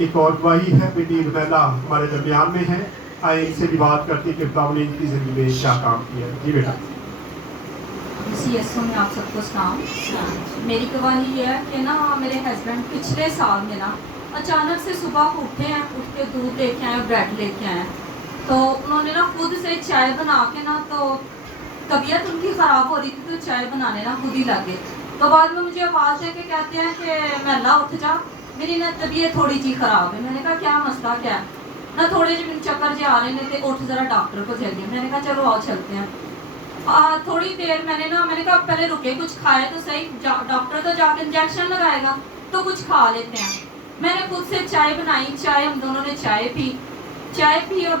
ایک اور گواہی ہے بیٹی رمیلا ہمارے درمیان میں ہے. آئے ان سے بھی بات کرتے کہ خدا نے ان کی زندگی میں کیا کام کیا ہے. جی بیٹا. اسی یسوع میں آپ سب کو سلام. میری گواہی یہ ہے کہ نا میرے ہسبینڈ پچھلے سال میں نا اچانک سے صبح اٹھے ہیں, اٹھ کے دودھ لے کے آئے, بریڈ لے کے آئے. تو انہوں نے نا خود سے چائے بنا کے نا, تو طبیعت ان کی خراب ہو رہی تھی تو چائے بنانے نا خود ہی لگ گئے. تو بعد میں مجھے آواز دے کے کہتے ہیں کہ محلہ اٹھ جا, میری نا طبیعت تھوڑی سی خراب ہے. میں نے کہا کیا مسئلہ کیا ہے؟ نہ تھوڑے چکر جے آ رہے تھے, اٹھ ذرا ڈاکٹر کو چلیے. میں نے کہا چلو آؤ چلتے ہیں. تھوڑی دیر میں نے کہا پہلے رکے, کچھ کھائے تو صحیح, ڈاکٹر تو جا کے انجیکشن لگائے گا, تو کچھ کھا لیتے ہیں. میں نے خود سے چائے بنائی, چائے ہم دونوں نے چائے پی اور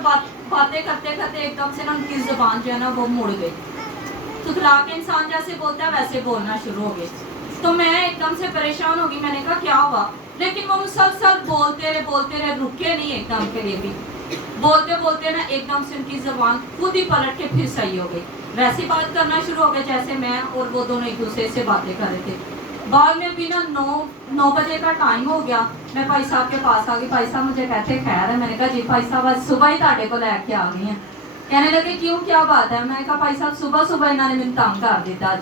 باتیں کرتے کرتے ایک دم سے نا ان کی زبان جو ہے نا وہ مڑ گئی. ٹھٹلا کے انسان جیسے بولتا ہے ویسے بولنا شروع ہو گئے. تو میں ایک دم سے پریشان ہو گئی. میں نے کہا کیا ہوا؟ لیکن وہ مسلسل بولتے رہے, رکے نہیں ایک دم کے لیے بھی. بولتے نا ایک دم سے ان کی زبان خود ہی پلٹ کے پھر صحیح ہو گئی. ویسی بات کرنا شروع ہو گئے جیسے میں اور وہ دونوں ایک دوسرے سے باتیں کر رہے تھے. بعد میں بھی نا 9 بجے کا ٹائم ہو گیا. میں بھائی صاحب کے پاس آ گئی. بھائی صاحب مجھے کہتے خیر ہے. میں نے کہا جی بھائی صاحب آج صبح ہی تاڑے کو لے کے آ گئی ہیں. کہنے لگے کیوں, کیا بات ہے؟ میں نے کہا بھائی صاحب صبح انہوں نے مجھے تنگ کر دیتا. آج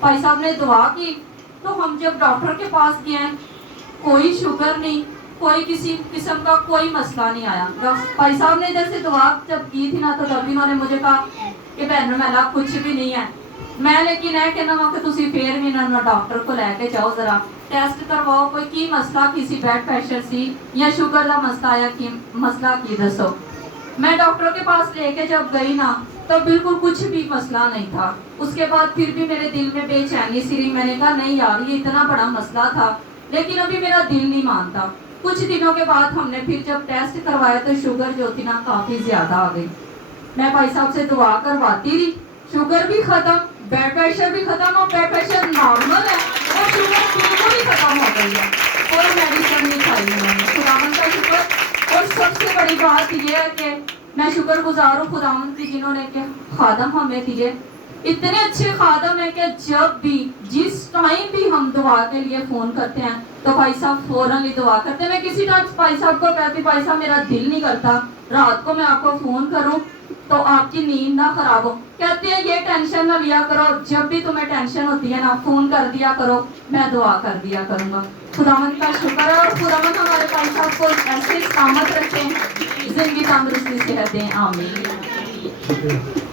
بھائی صاحب نے دعا کی, تو ہم جب ڈاکٹر کے پاس گئے ہیں کوئی شوگر نہیں, کوئی کسی قسم کا کوئی مسئلہ نہیں آیا. بھائی صاحب نے جیسے دعا جب کی تھی نا, تو تب انہوں نے مجھے کہا کہ بہن محلا کچھ بھی نہیں ہے. میں لیکن ہے کہ تسی پھر بھی انہوں ڈاکٹر کو لے کے جاؤ, ذرا ٹیسٹ کرواؤ, کوئی کی مسئلہ کسی بلڈ پریشر سی یا شوگر کا مسئلہ یا کی مسئلہ کی دسو. میں ڈاکٹر کے پاس لے کے جب گئی نا, تو بالکل کچھ بھی مسئلہ نہیں تھا. اس کے بعد پھر بھی میرے دل میں بے چینی سی رہی. میں نے کہا نہیں یار یہ اتنا بڑا مسئلہ تھا, لیکن ابھی میرا دل نہیں مانتا. کچھ دنوں کے بعد ہم نے پھر جب ٹیسٹ کروایا تو شوگر جو تھی نا کافی زیادہ آ گئی. میں بھائی صاحب سے دعا کرواتی رہی, شوگر بھی ختم, بلڈ پریشر بھی ختم, اور بلڈ پریشر نارمل ہے اور شوگر بالکل ہی ختم ہو گئی ہے. کوئی میڈیسن نہیں کھائی میں نے, خداوند کا شکر. اور سب سے بڑی بات یہ ہے کہ میں شکر گزار ہوں خداوند کی, جنہوں نے کہ خادم ہمیں دیے. اتنے اچھے خادم ہیں کہ جب بھی جس ٹائم بھی ہم دعا کے لیے فون کرتے ہیں تو بھائی صاحب فوراً ہی دعا کرتے ہیں. میں کسی ٹائم بھائی صاحب کو کہتی بھائی صاحب میرا دل نہیں کرتا رات کو میں آپ کو فون کروں تو آپ کی نیند نہ خراب ہو. کہتے ہیں یہ ٹینشن نہ لیا کرو, جب بھی تمہیں ٹینشن ہوتی ہے نا فون کر دیا کرو, میں دعا کر دیا کروں گا. خداوند کا شکر ہے, اور خداوند ہمارے بھائی صاحب کو ایسے سلامت رکھیں, زندگی تندرستی صحت دیں. آمین.